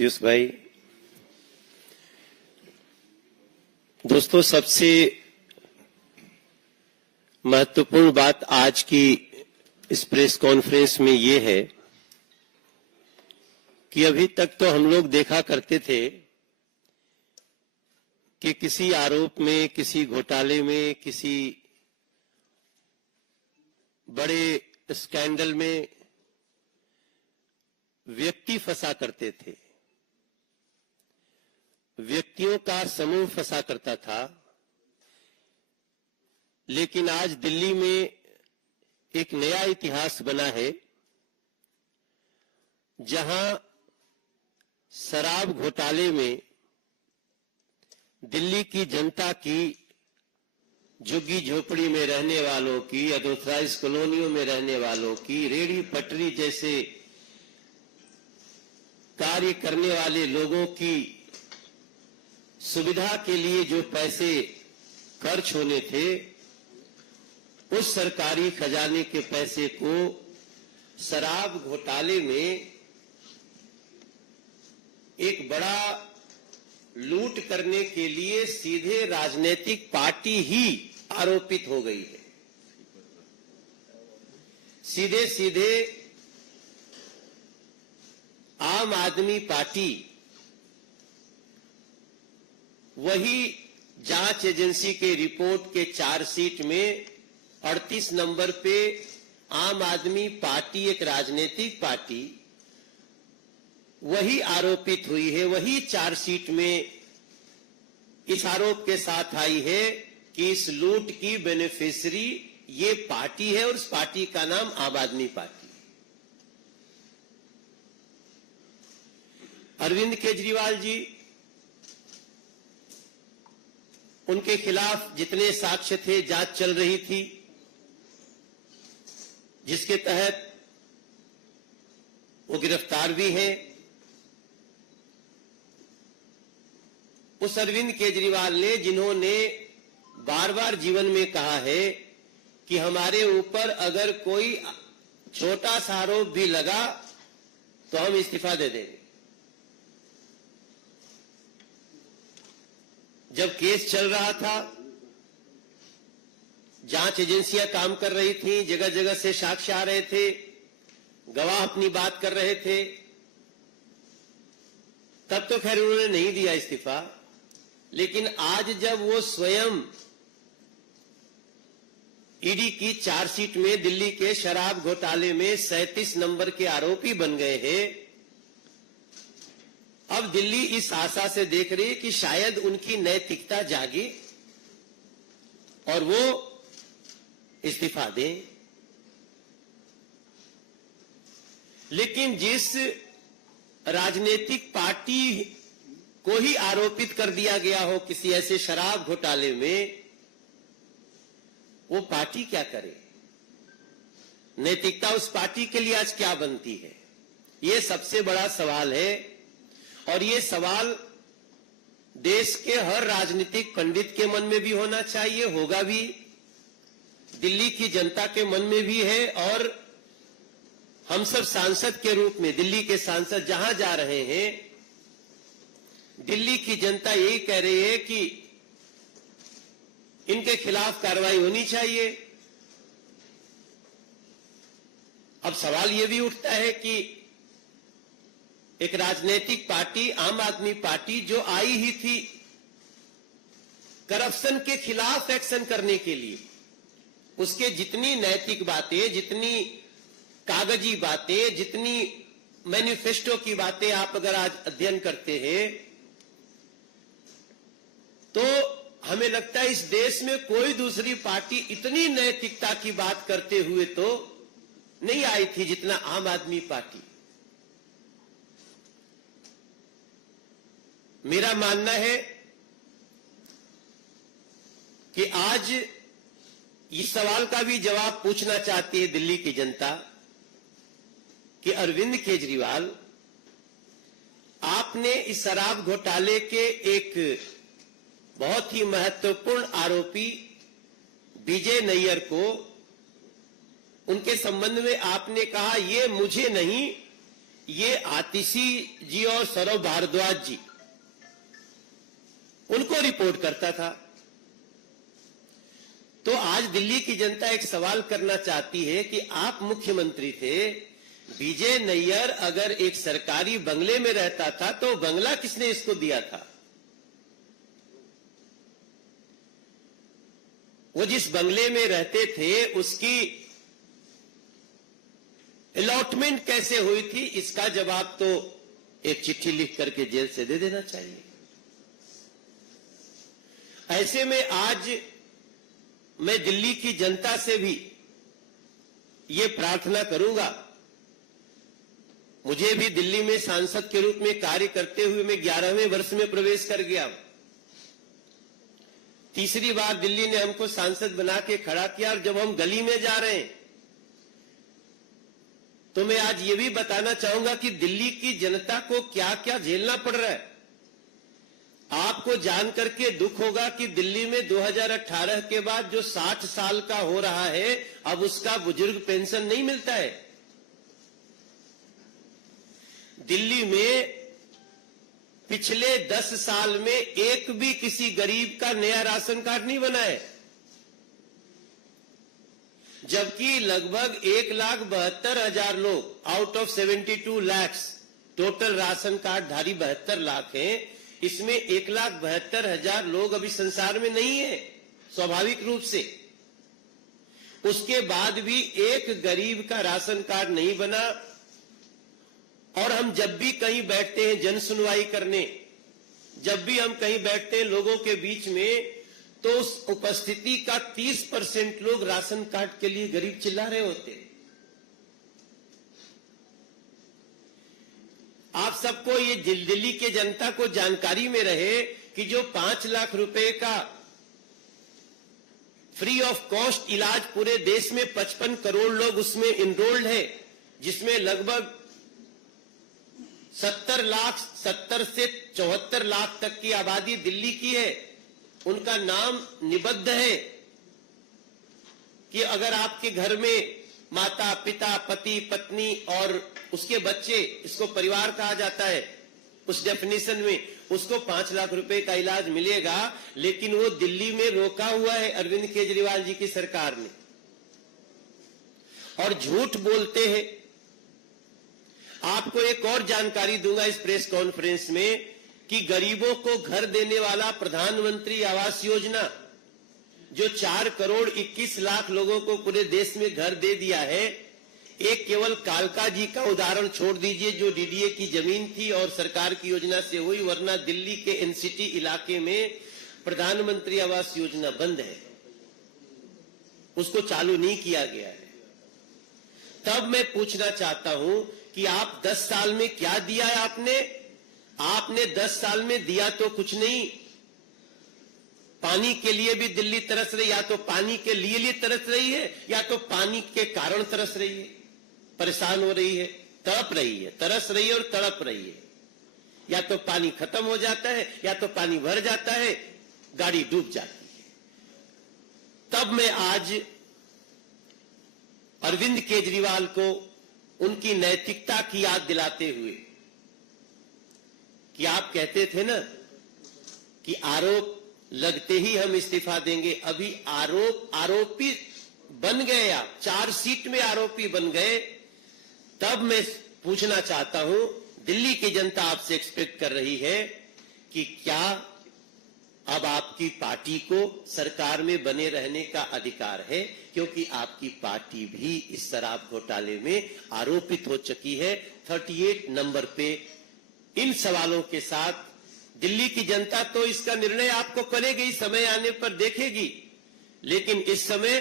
प्रत्युष भाई। दोस्तों, सबसे महत्वपूर्ण बात आज की इस प्रेस कॉन्फ्रेंस में ये है कि अभी तक तो हम लोग देखा करते थे कि किसी आरोप में, किसी घोटाले में, किसी बड़े स्कैंडल में व्यक्ति फंसा करते थे, व्यक्तियों का समूह फंसा करता था। लेकिन आज दिल्ली में एक नया इतिहास बना है, जहां शराब घोटाले में दिल्ली की जनता की, झुग्गी झोपड़ी में रहने वालों की, अनऑथराइज कॉलोनियों में रहने वालों की, रेहड़ी पटरी जैसे कार्य करने वाले लोगों की सुविधा के लिए जो पैसे खर्च होने थे, उस सरकारी खजाने के पैसे को शराब घोटाले में एक बड़ा लूट करने के लिए सीधे राजनीतिक पार्टी ही आरोपित हो गई है। सीधे सीधे आम आदमी पार्टी वही जांच एजेंसी के रिपोर्ट के चार्जशीट में 38 नंबर पे आम आदमी पार्टी, एक राजनीतिक पार्टी, वही आरोपित हुई है, वही चार्जशीट में इस आरोप के साथ आई है कि इस लूट की बेनिफिशियरी ये पार्टी है और उस पार्टी का नाम आम आदमी पार्टी। अरविंद केजरीवाल जी, उनके खिलाफ जितने साक्ष्य थे, जांच चल रही थी, जिसके तहत वो गिरफ्तार भी हैं। उस अरविंद केजरीवाल ने, जिन्होंने बार बार जीवन में कहा है कि हमारे ऊपर अगर कोई छोटा सा आरोप भी लगा तो हम इस्तीफा दे देंगे। जब केस चल रहा था, जांच एजेंसियां काम कर रही थी, जगह जगह से साक्ष्य आ रहे थे, गवाह अपनी बात कर रहे थे, तब तो खैर उन्होंने नहीं दिया इस्तीफा। लेकिन आज जब वो स्वयं ईडी की चार्जशीट में दिल्ली के शराब घोटाले में 37 नंबर के आरोपी बन गए हैं, अब दिल्ली इस आशा से देख रही है कि शायद उनकी नैतिकता जागे और वो इस्तीफा दें। लेकिन जिस राजनीतिक पार्टी को ही आरोपित कर दिया गया हो किसी ऐसे शराब घोटाले में, वो पार्टी क्या करे? नैतिकता उस पार्टी के लिए आज क्या बनती है? ये सबसे बड़ा सवाल है और ये सवाल देश के हर राजनीतिक पंडित के मन में भी होना चाहिए, होगा भी, दिल्ली की जनता के मन में भी है। और हम सब सांसद के रूप में, दिल्ली के सांसद जहां जा रहे हैं, दिल्ली की जनता यही कह रही है कि इनके खिलाफ कार्रवाई होनी चाहिए। अब सवाल यह भी उठता है कि एक राजनीतिक पार्टी, आम आदमी पार्टी, जो आई ही थी करप्शन के खिलाफ एक्शन करने के लिए, उसके जितनी नैतिक बातें, जितनी कागजी बातें, जितनी मैनिफेस्टो की बातें आप अगर आज अध्ययन करते हैं, तो हमें लगता है इस देश में कोई दूसरी पार्टी इतनी नैतिकता की बात करते हुए तो नहीं आई थी जितना आम आदमी पार्टी। मेरा मानना है कि आज इस सवाल का भी जवाब पूछना चाहती है दिल्ली की जनता कि अरविंद केजरीवाल, आपने इस शराब घोटाले के एक बहुत ही महत्वपूर्ण आरोपी विजय नैयर को, उनके संबंध में आपने कहा ये मुझे नहीं, ये आतिशी जी और सौरभ भारद्वाज जी उनको रिपोर्ट करता था। तो आज दिल्ली की जनता एक सवाल करना चाहती है कि आप मुख्यमंत्री थे, विजय नैयर अगर एक सरकारी बंगले में रहता था तो बंगला किसने इसको दिया था? वो जिस बंगले में रहते थे उसकी अलॉटमेंट कैसे हुई थी, इसका जवाब तो एक चिट्ठी लिख करके जेल से दे देना चाहिए। ऐसे में आज मैं दिल्ली की जनता से भी ये प्रार्थना करूंगा, मुझे भी दिल्ली में सांसद के रूप में कार्य करते हुए मैं 11वें वर्ष में प्रवेश कर गया। तीसरी बार दिल्ली ने हमको सांसद बना के खड़ा किया, और जब हम गली में जा रहे हैं तो मैं आज ये भी बताना चाहूंगा कि दिल्ली की जनता को क्या क्या झेलना पड़ रहा है। आपको जान करके दुख होगा कि दिल्ली में 2018 के बाद जो 60 साल का हो रहा है, अब उसका बुजुर्ग पेंशन नहीं मिलता है। दिल्ली में पिछले 10 साल में एक भी किसी गरीब का नया राशन कार्ड नहीं बना है, जबकि लगभग 1,72,000 लोग out of 72 lakh total ration card धारी 72 लाख हैं, इसमें 1,72,000 लोग अभी संसार में नहीं है स्वाभाविक रूप से। उसके बाद भी एक गरीब का राशन कार्ड नहीं बना। और हम जब भी कहीं बैठते हैं जन सुनवाई करने, जब भी हम कहीं बैठते हैं लोगों के बीच में, तो उस उपस्थिति का 30% लोग राशन कार्ड के लिए गरीब चिल्ला रहे होते हैं। आप सबको ये दिल्ली के जनता को जानकारी में रहे कि जो 5 लाख रुपए का फ्री ऑफ कॉस्ट इलाज पूरे देश में 55 करोड़ लोग उसमें इनरोल्ड है, जिसमें लगभग 70 से 74 लाख तक की आबादी दिल्ली की है। उनका नाम निबद्ध है कि अगर आपके घर में माता पिता पति पत्नी और उसके बच्चे, इसको परिवार कहा जाता है उस डेफिनेशन में, उसको 5 लाख रुपए का इलाज मिलेगा। लेकिन वो दिल्ली में रोका हुआ है अरविंद केजरीवाल जी की सरकार ने, और झूठ बोलते हैं। आपको एक और जानकारी दूंगा इस प्रेस कॉन्फ्रेंस में कि गरीबों को घर देने वाला प्रधानमंत्री आवास योजना, जो 4 करोड़ 21 लाख लोगों को पूरे देश में घर दे दिया है, एक केवल कालका जी का उदाहरण छोड़ दीजिए जो डीडीए की जमीन थी और सरकार की योजना से हुई, वरना दिल्ली के एनसीटी इलाके में प्रधानमंत्री आवास योजना बंद है, उसको चालू नहीं किया गया है। तब मैं पूछना चाहता हूं कि आप 10 साल में क्या दिया है आपने 10 साल में दिया तो कुछ नहीं। पानी के लिए भी दिल्ली तरस रही, या तो पानी के लिए तरस रही है, या तो पानी के कारण तरस रही है, परेशान हो रही है, तड़प रही है, तरस रही है और तड़प रही है। या तो पानी खत्म हो जाता है, या तो पानी भर जाता है, गाड़ी डूब जाती है। तब मैं आज अरविंद केजरीवाल को उनकी नैतिकता की याद दिलाते हुए, कि आप कहते थे ना कि आरोप लगते ही हम इस्तीफा देंगे, अभी आरोपी बन गए, आप चार्जशीट में आरोपी बन गए। तब मैं पूछना चाहता हूं, दिल्ली की जनता आपसे एक्सपेक्ट कर रही है कि क्या अब आपकी पार्टी को सरकार में बने रहने का अधिकार है, क्योंकि आपकी पार्टी भी इस शराब घोटाले में आरोपित हो चुकी है। 38 नंबर पे इन सवालों के साथ दिल्ली की जनता तो इसका निर्णय आपको करेगी, समय आने पर देखेगी। लेकिन इस समय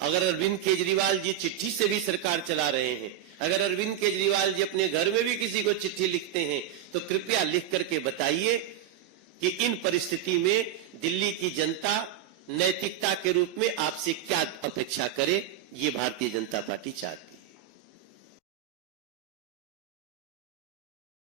अगर अरविंद केजरीवाल जी चिट्ठी से भी सरकार चला रहे हैं, अगर अरविंद केजरीवाल जी अपने घर में भी किसी को चिट्ठी लिखते हैं, तो कृपया लिख करके बताइए कि इन परिस्थिति में दिल्ली की जनता नैतिकता के रूप में आपसे क्या अपेक्षा करे। ये भारतीय जनता पार्टी चाहती है।